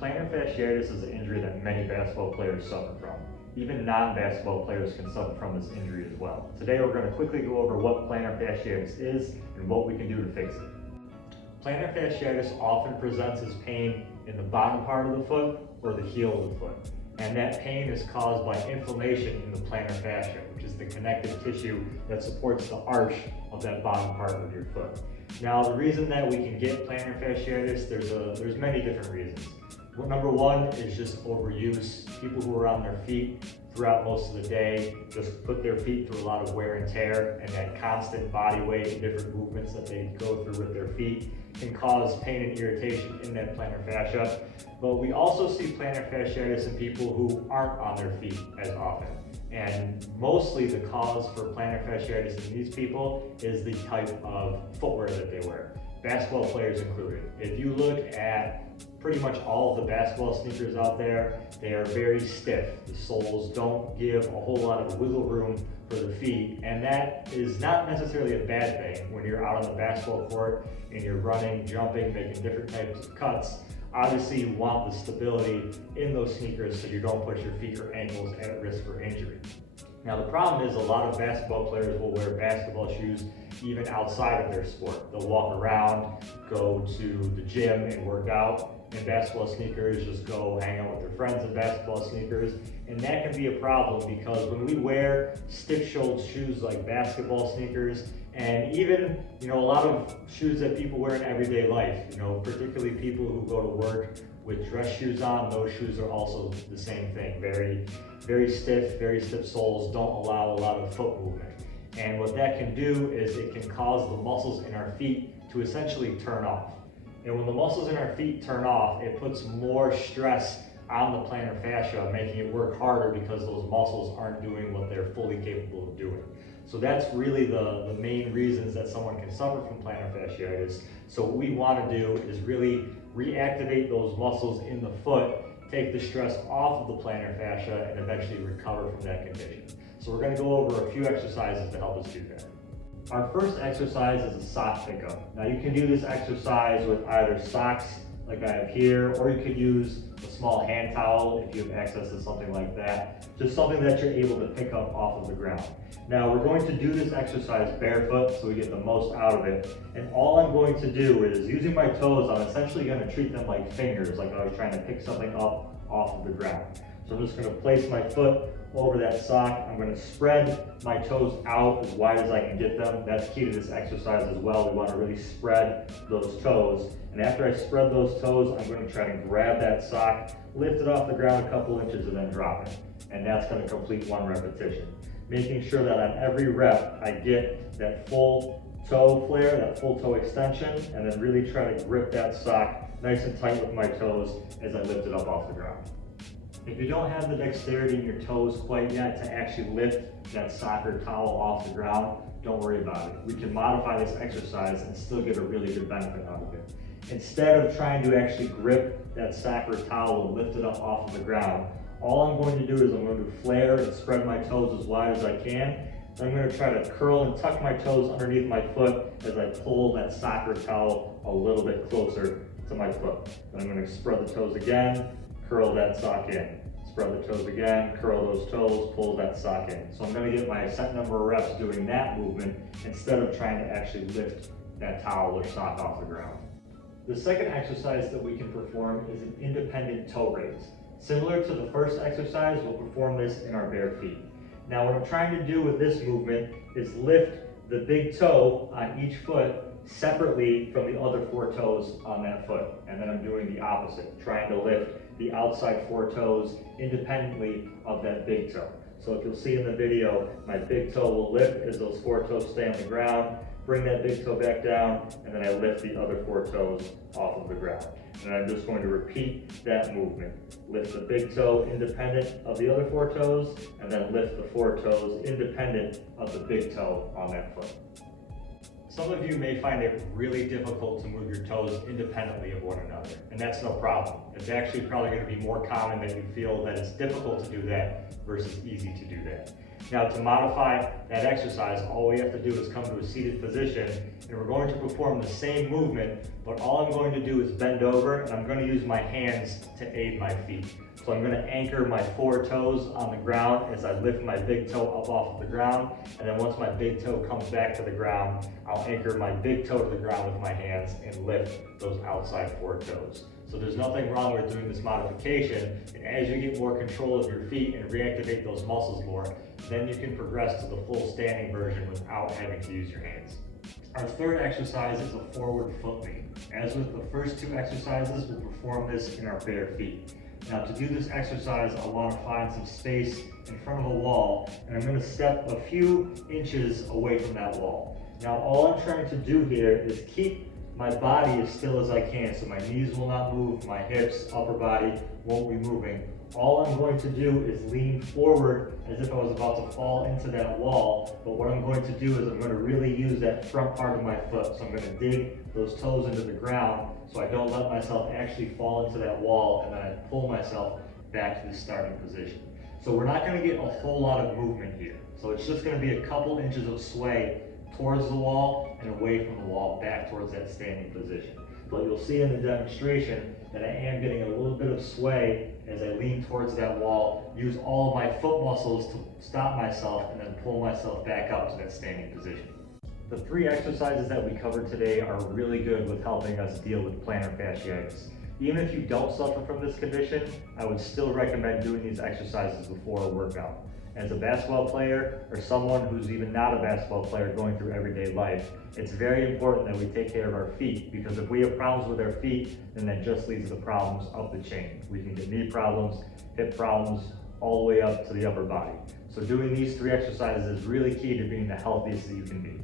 Plantar fasciitis is an injury that many basketball players suffer from. Even non-basketball players can suffer from this injury as well. Today we're going to quickly go over what plantar fasciitis is and what we can do to fix it. Plantar fasciitis often presents as pain in the bottom part of the foot or the heel of the foot. And that pain is caused by inflammation in the plantar fascia, which is the connective tissue that supports the arch of that bottom part of your foot. Now, the reason that we can get plantar fasciitis, there's many different reasons. Number one is just overuse. People who are on their feet throughout most of the day just put their feet through a lot of wear and tear, and that constant body weight and different movements that they go through with their feet can cause pain and irritation in that plantar fascia. But we also see plantar fasciitis in people who aren't on their feet as often. And mostly the cause for plantar fasciitis in these people is the type of footwear that they wear, basketball players included. If you look at pretty much all of the basketball sneakers out there, they are very stiff. The soles don't give a whole lot of wiggle room for the feet, and that is not necessarily a bad thing when you're out on the basketball court and you're running, jumping, making different types of cuts. Obviously, you want the stability in those sneakers so you don't put your feet or ankles at risk for injury. Now, the problem is a lot of basketball players will wear basketball shoes even outside of their sport. They'll walk around, go to the gym and work out in basketball sneakers, just go hang out with their friends in basketball sneakers. And that can be a problem because when we wear stiff-soled shoes like basketball sneakers, and even, a lot of shoes that people wear in everyday life, particularly people who go to work with dress shoes on, those shoes are also the same thing. Very stiff soles don't allow a lot of foot movement. And what that can do is it can cause the muscles in our feet to essentially turn off. And when the muscles in our feet turn off, it puts more stress on the plantar fascia, making it work harder because those muscles aren't doing what they're fully capable of doing. So that's really the main reasons that someone can suffer from plantar fasciitis. So what we want to do is really reactivate those muscles in the foot, take the stress off of the plantar fascia, and eventually recover from that condition. So we're going to go over a few exercises to help us do that. Our first exercise is a sock pickup. Now you can do this exercise with either socks like I have here, or you could use a small hand towel if you have access to something like that. Just something that you're able to pick up off of the ground. Now we're going to do this exercise barefoot so we get the most out of it. And all I'm going to do is, using my toes, I'm essentially going to treat them like fingers, like I was trying to pick something up off of the ground. So I'm just going to place my foot over that sock. I'm going to spread my toes out as wide as I can get them. That's key to this exercise as well. We want to really spread those toes. And after I spread those toes, I'm going to try to grab that sock, lift it off the ground a couple inches, and then drop it. And that's going to complete one repetition. Making sure that on every rep, I get that full toe flare, that full toe extension, and then really try to grip that sock nice and tight with my toes as I lift it up off the ground. If you don't have the dexterity in your toes quite yet to actually lift that sock or towel off the ground, don't worry about it. We can modify this exercise and still get a really good benefit out of it. Instead of trying to actually grip that sock or towel and lift it up off of the ground, all I'm going to do is I'm going to flare and spread my toes as wide as I can. Then I'm going to try to curl and tuck my toes underneath my foot as I pull that sock or towel a little bit closer to my foot. Then I'm going to spread the toes again, curl that sock in. Spread the toes again, curl those toes, pull that sock in. So I'm going to get my set number of reps doing that movement instead of trying to actually lift that towel or sock off the ground. The second exercise that we can perform is an independent toe raise. Similar to the first exercise, we'll perform this in our bare feet. Now what I'm trying to do with this movement is lift the big toe on each foot separately from the other 4 toes on that foot. And then I'm doing the opposite, trying to lift the outside 4 toes independently of that big toe. So if you'll see in the video, my big toe will lift as those 4 toes stay on the ground, bring that big toe back down, and then I lift the other 4 toes off of the ground. And I'm just going to repeat that movement. Lift the big toe independent of the other 4 toes, and then lift the 4 toes independent of the big toe on that foot. Some of you may find it really difficult to move your toes independently of one another, and that's no problem. It's actually probably going to be more common that you feel that it's difficult to do that versus easy to do that. Now to modify that exercise, all we have to do is come to a seated position, and we're going to perform the same movement, but all I'm going to do is bend over, and I'm going to use my hands to aid my feet. So I'm going to anchor my 4 toes on the ground as I lift my big toe up off of the ground, and then once my big toe comes back to the ground, I'll anchor my big toe to the ground with my hands and lift those outside 4 toes. So there's nothing wrong with doing this modification, and as you get more control of your feet and reactivate those muscles more, then you can progress to the full standing version without having to use your hands. Our third exercise is a forward foot lean. As with the first 2 exercises, we'll perform this in our bare feet. Now to do this exercise, I want to find some space in front of a wall, and I'm going to step a few inches away from that wall. Now all I'm trying to do here is keep my body as still as I can, so my knees will not move, my hips, upper body won't be moving. All I'm going to do is lean forward as if I was about to fall into that wall, but what I'm going to do is I'm going to really use that front part of my foot. So I'm going to dig those toes into the ground so I don't let myself actually fall into that wall, and then I pull myself back to the starting position. So we're not going to get a whole lot of movement here. So it's just going to be a couple inches of sway towards the wall and away from the wall back towards that standing position. But you'll see in the demonstration that I am getting a little bit of sway as I lean towards that wall, use all of my foot muscles to stop myself, and then pull myself back up to that standing position. The 3 exercises that we covered today are really good with helping us deal with plantar fasciitis. Even if you don't suffer from this condition, I would still recommend doing these exercises before a workout. As a basketball player, or someone who's even not a basketball player going through everyday life, it's very important that we take care of our feet, because if we have problems with our feet, then that just leads to the problems up the chain. We can get knee problems, hip problems, all the way up to the upper body. So doing these 3 exercises is really key to being the healthiest that you can be.